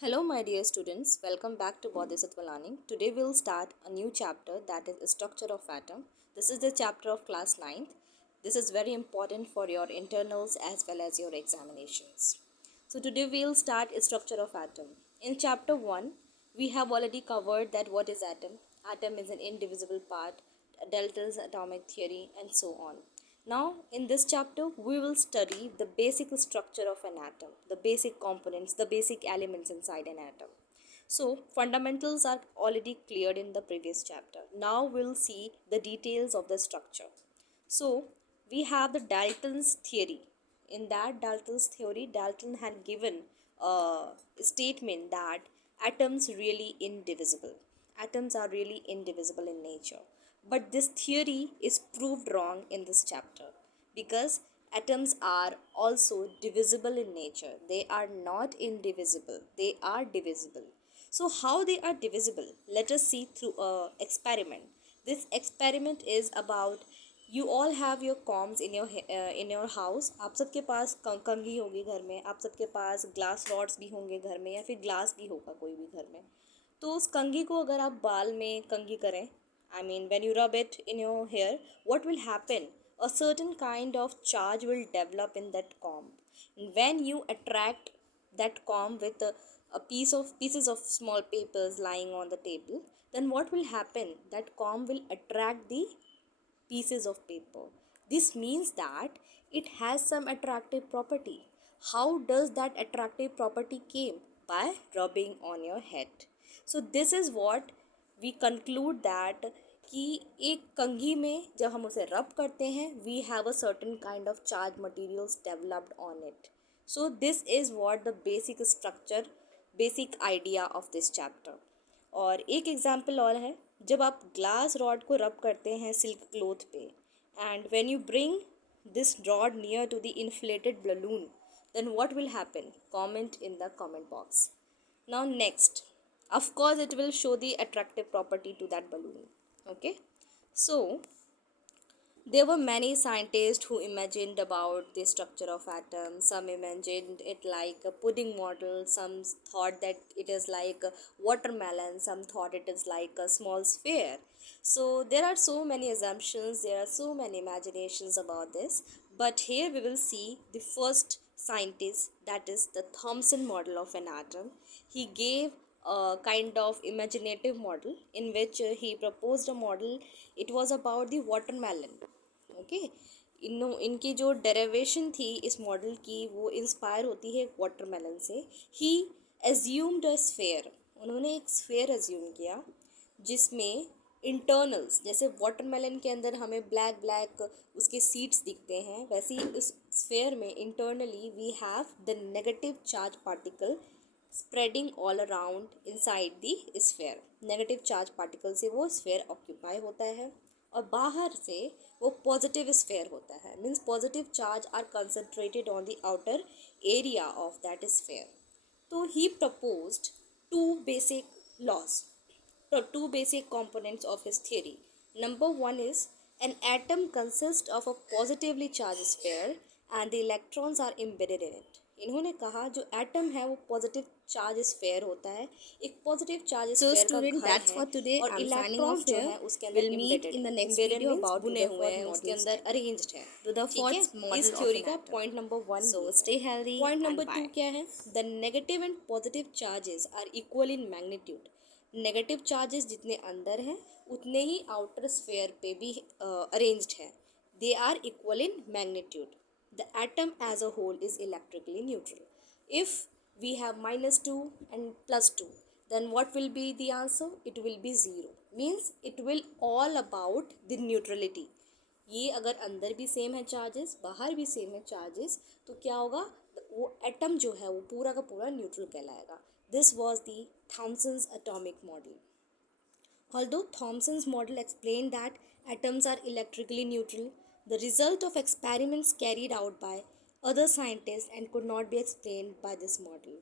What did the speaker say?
Hello, my dear students. Welcome back to Bodhisattva Learning. Today we'll start a new chapter, that is structure of atom. This is the chapter of class 9th. This is very important for your internals as well as your examinations. So today we'll start structure of atom. In chapter 1, we have already covered that what is atom. Atom is an indivisible part, Dalton's atomic theory, and so on. Now, in this chapter, we will study the basic structure of an atom, the basic components, the basic elements inside an atom. So, fundamentals are already cleared in the previous chapter. Now, we'll see the details of the structure. So, we have the Dalton's theory. In that Dalton's theory, Dalton had given a statement that atoms really indivisible. Atoms are really indivisible in nature. But this theory is proved wrong in this chapter because atoms are also divisible in nature. They are not indivisible, they are divisible. So, how they are divisible? Let us see through a experiment. This experiment is about you all have your combs in your house. आप सबके पास कंघी होगी घर में, आप सबके पास glass rods भी होंगे घर में, या फिर ग्लास भी होगा कोई भी घर में. तो उस कंघी को अगर आप बाल में कंघी करें, I mean when you rub it in your hair, what will happen? A certain kind of charge will develop in that comb. And when you attract that comb with a pieces of small papers lying on the table, then what will happen? That comb will attract the pieces of paper. This means that it has some attractive property. How does that attractive property came? By rubbing on your head. So this is what we conclude that कि एक कंघी में जब हम उसे रब करते हैं we have a certain kind of charge materials developed on it. So this is what the basic structure, basic idea of this chapter. और एक एग्जाम्पल और है, जब आप ग्लास रॉड को रब करते हैं सिल्क क्लोथ पे, and when you bring this rod near to the inflated balloon, then what will happen? Comment in the comment box. Now next, of course it will show the attractive property to that balloon. Okay, so there were many scientists who imagined about the structure of atoms. Some imagined it like a pudding model, some thought that it is like a watermelon, some thought it is like a small sphere. So there are so many assumptions, there are so many imaginations about this. But here we will see the first scientist, that is the Thomson model of an atom. He gave a kind of imaginative model in which he proposed a model. It was about the watermelon. Okay, इनकी जो derivation थी इस model की वो inspire होती है watermelon से. ही assumed अ sphere, उन्होंने एक स्फेयर एज्यूम किया जिसमें इंटरनल्स, जैसे वाटरमेलन के अंदर हमें ब्लैक ब्लैक उसके सीड्स दिखते हैं, वैसे ही इस स्फेयर में internally we have the negative charge particle spreading all around inside the sphere. Negative charge particle से वो स्फेयर ऑक्यूपाई होता है और बाहर से वो पॉजिटिव स्फेयर होता है. Means positive charge are concentrated on the outer area of that sphere. तो he proposed two basic laws, two basic components of his theory. Number one is an atom consists of a positively charged sphere and the electrons are embedded in it. इन्होंने कहा जो atom है वो positive charge sphere होता है, एक positive charge sphere का student, घर that's है, for today. और I'm signing इलेक्ट्रॉन्स off जो here. है उसके अंदर We'll meet embedded in the है. next Embedded video means about बुने the हुए fourth हैं, उसके models. अंदर अरेंज्ड है. To the ठीक है, fourth model इस of थ्योरी an का atom. Point number 1. So stay healthy point and number 2 bye. क्या है? The negative and positive charges are equal in magnitude. Negative charges जितने अंदर हैं उतने ही आउटर स्फेयर पे भी अरेंज्ड है. They are equal in magnitude. The atom as a whole is electrically neutral. If we have -2 and +2, then what will be the answer? It will be 0. Means it will all about the neutrality. ये अगर अंदर भी same है charges, बाहर भी same है charges, तो क्या होगा? वो एटम जो है वो पूरा का पूरा न्यूट्रल कहलाएगा. This was the Thomson's atomic model. Although Thomson's model explained that atoms are electrically neutral, the result of experiments carried out by other scientists and could not be explained by this model.